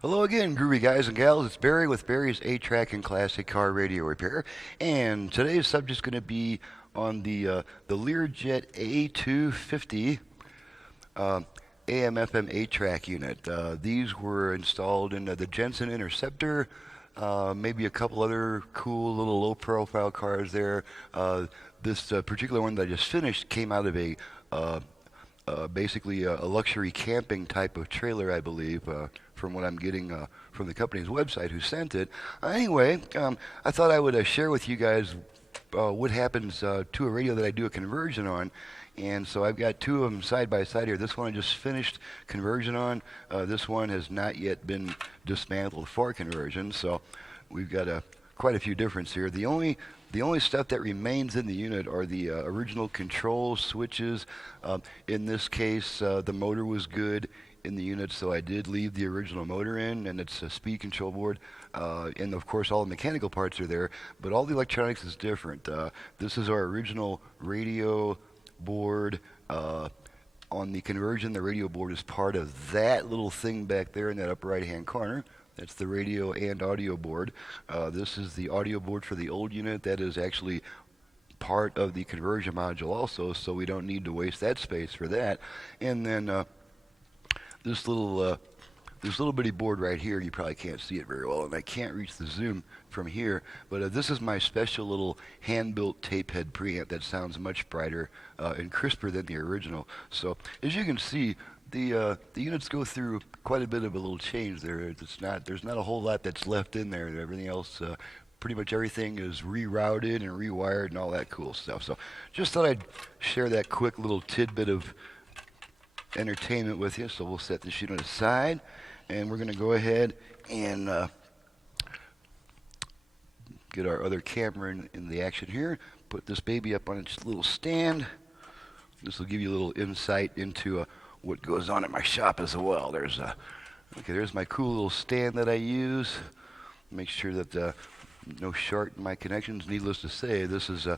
Hello again, groovy guys and gals. It's Barry with Barry's A-Track and Classic Car Radio Repair, and today's subject's going to be on the Learjet A-250 AM/FM A-Track unit. These were installed in the Jensen Interceptor, maybe a couple other cool little low-profile cars there. This particular one that I just finished came out of basically a luxury camping type of trailer, I believe, from what I'm getting from the company's website who sent it. Anyway, I thought I would share with you guys what happens to a radio that I do a conversion on. And so I've got two of them side by side here. This one I just finished conversion on. This one has not yet been dismantled for conversion. So we've got quite a few differences here. The only stuff that remains in the unit are the original control switches. In this case, the motor was good in the unit, so I did leave the original motor in, and it's a speed control board. And of course, all the mechanical parts are there, but all the electronics is different. This is our original radio board. On the conversion, the radio board is part of that little thing back there in that upper right-hand corner. That's the radio and audio board. This is the audio board for the old unit. That is actually part of the conversion module also, so we don't need to waste that space for that. And then this little bitty board right here, you probably can't see it very well, and I can't reach the zoom from here, but this is my special little hand-built tape head preamp that sounds much brighter and crisper than the original. So as you can see, the units go through quite a bit of a little change there. There's not a whole lot that's left in there. Everything else, pretty much everything is rerouted and rewired and all that cool stuff. So just thought I'd share that quick little tidbit of entertainment with you. So we'll set this unit aside, and we're going to go ahead and get our other camera in the action here. Put this baby up on its little stand. This will give you a little insight into what goes on at my shop as well. There's my cool little stand that I use. Make sure that no short in my connections. Needless to say, this is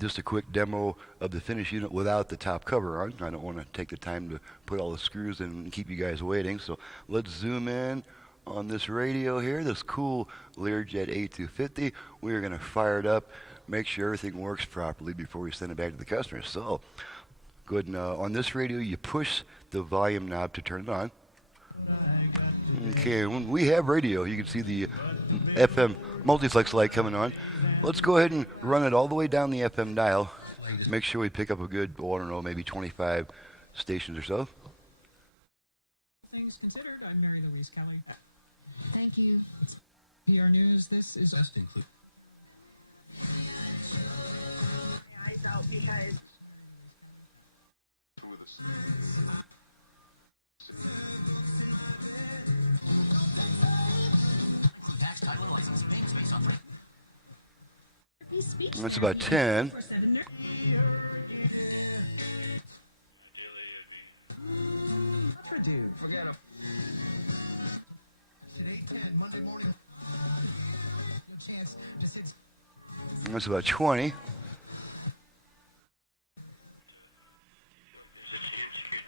just a quick demo of the finished unit without the top cover on. I don't want to take the time to put all the screws in and keep you guys waiting. So let's zoom in on this radio here, this cool Learjet A-250. We are going to fire it up, make sure everything works properly before we send it back to the customer. So go ahead and on this radio, you push the volume knob to turn it on. Okay, when we have radio, you can see the FM multiplex light coming on. Let's go ahead and run it all the way down the FM dial. Make sure we pick up a good, I don't know, maybe 25 stations or so. Things considered, I'm Mary Louise Kelly. Thank you. It's PR News. This is Best include. My eyes out because Through the Include tax, title, and licensing. Payment space on 3. Speech That's about 10. Ideally, it'd be. Purdue. Forget it. At 8:10 Monday morning. Your chance to sit. That's about 20. There's a chance you could.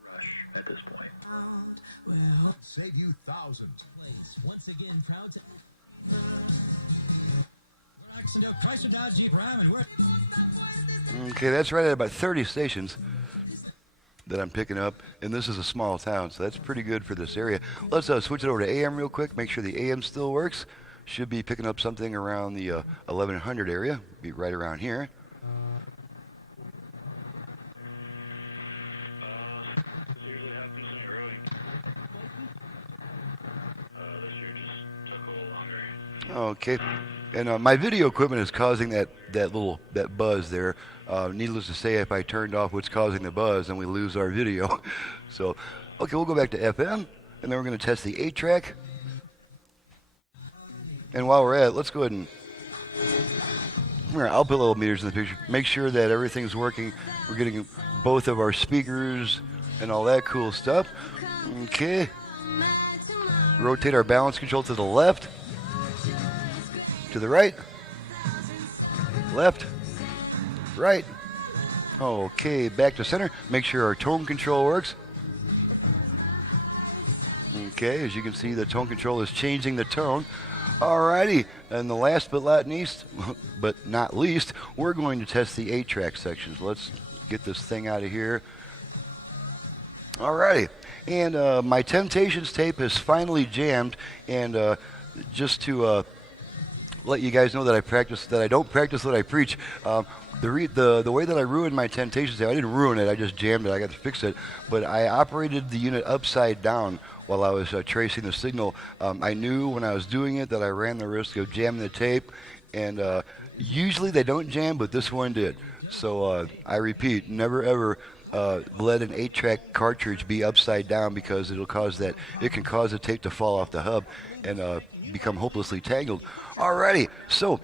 Rush at this point. Save you thousands. Place once again proud to. We're Oxendale Chrysler Dodge Jeep Ram, and we're. Okay, that's right at about 30 stations that I'm picking up, and this is a small town, so that's pretty good for this area. Let's switch it over to AM real quick, make sure the AM still works. Should be picking up something around the 1100 area, be right around here. This usually happens in early. This year just took a little longer. Okay, and my video equipment is causing that buzz there. Needless to say, if I turned off what's causing the buzz, then we lose our video. So, okay, we'll go back to FM, and then we're going to test the 8-track. And while we're at it, let's go ahead and I'll put little meters in the picture. Make sure that everything's working. We're getting both of our speakers and all that cool stuff. Okay. Rotate our balance control to the left, to the right, left, right, Okay, back to center. Make sure our tone control works. Okay, as you can see, the tone control is changing the tone. Alrighty, and the last but not least, we're going to test the 8-track sections. Let's get this thing out of here. Alrighty, and my Temptations tape is finally jammed, and just to let you guys know that I don't practice what I preach. The way that I ruined my Temptations tape, I didn't ruin it, I just jammed it, I got to fix it, but I operated the unit upside down while I was tracing the signal. I knew when I was doing it that I ran the risk of jamming the tape, and usually they don't jam, but this one did. So I repeat, never ever let an 8-track cartridge be upside down, because it can cause the tape to fall off the hub and become hopelessly tangled. Alrighty, so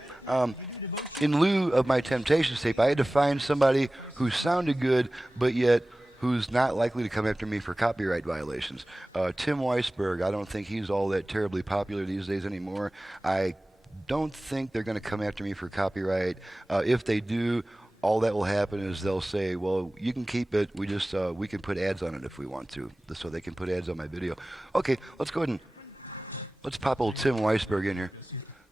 in lieu of my Temptations tape, I had to find somebody who sounded good, but yet who's not likely to come after me for copyright violations. Tim Weisberg, I don't think he's all that terribly popular these days anymore. I don't think they're going to come after me for copyright. If they do, all that will happen is they'll say, well, you can keep it, we can put ads on it if we want to, so they can put ads on my video. Okay, let's go ahead and let's pop old Tim Weisberg in here.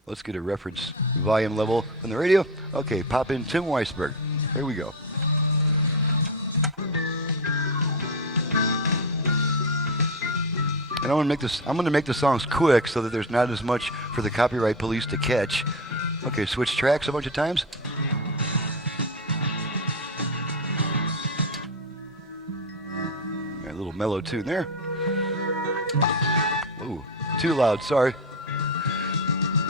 Let's get a reference volume level on the radio. Okay, pop in Tim Weisberg. Here we go. And I'm going to make the songs quick so that there's not as much for the copyright police to catch. Okay, switch tracks a bunch of times. Got a little mellow tune there. Ooh, too loud, sorry.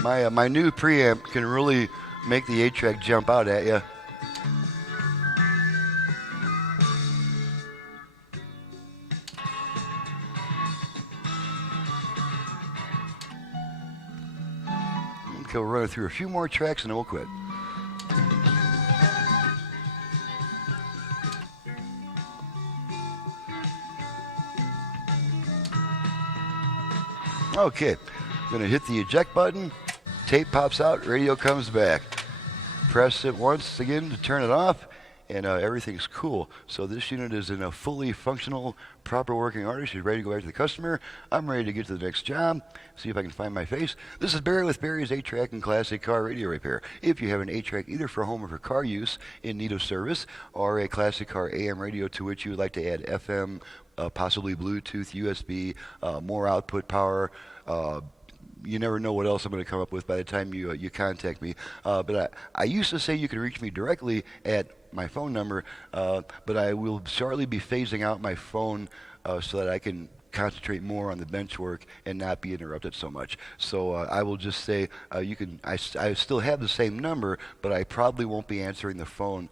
My new preamp can really make the 8-track jump out at you. Okay, we'll run it through a few more tracks and then we'll quit. Okay, gonna hit the eject button, tape pops out, radio comes back. Press it once again to turn it off, and everything's cool. So this unit is in a fully functional, proper working order. She's ready to go back to the customer. I'm ready to get to the next job, see if I can find my face. This is Barry with Barry's 8-track and classic car radio repair. If you have an 8-track either for home or for car use in need of service, or a classic car AM radio to which you would like to add FM, possibly Bluetooth, USB, more output power, you never know what else I'm going to come up with by the time you contact me. But I used to say you could reach me directly at my phone number, but I will shortly be phasing out my phone so that I can concentrate more on the bench work and not be interrupted so much. So I will just say I still have the same number, but I probably won't be answering the phone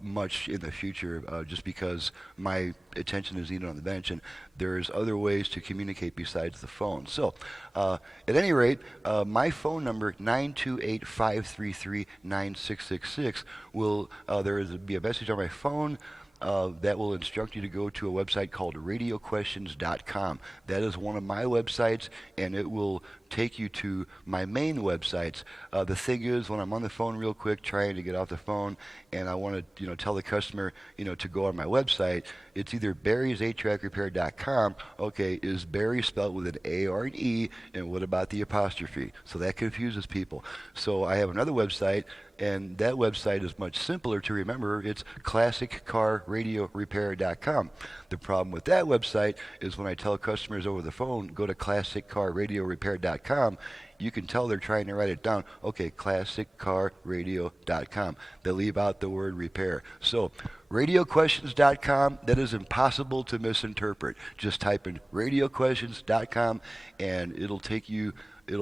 much in the future, just because my attention is needed on the bench, and there's other ways to communicate besides the phone. So at any rate, my phone number 928-533-9666 will there will be a message on my phone that will instruct you to go to a website called radioquestions.com. That is one of my websites, and it will take you to my main websites. The thing is, when I'm on the phone real quick trying to get off the phone and I want to tell the customer to go on my website, it's either barry's8trackrepair.com. Okay, is Barry spelled with an A or an E, and what about the apostrophe? So that confuses people. So I have another website, and that website is much simpler to remember. It's classiccarradiorepair.com. The problem with that website is when I tell customers over the phone, go to classiccarradiorepair.com, you can tell they're trying to write it down. Okay, classiccarradio.com. They leave out the word repair. So radioquestions.com, that is impossible to misinterpret. Just type in radioquestions.com and it'll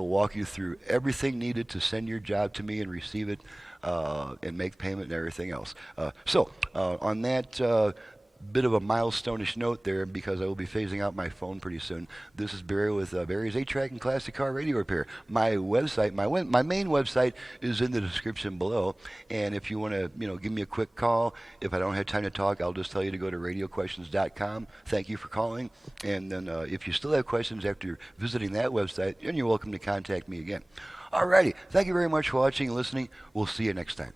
walk you through everything needed to send your job to me and receive it and make payment and everything else. So on that bit of a milestone-ish note there, because I will be phasing out my phone pretty soon. This is Barry with Barry's 8-track and classic car radio repair. My website, my main website is in the description below, and if you want to give me a quick call, if I don't have time to talk, I'll just tell you to go to radioquestions.com. Thank you for calling, and then if you still have questions after visiting that website, then you're welcome to contact me again. Alrighty, thank you very much for watching and listening. We'll see you next time.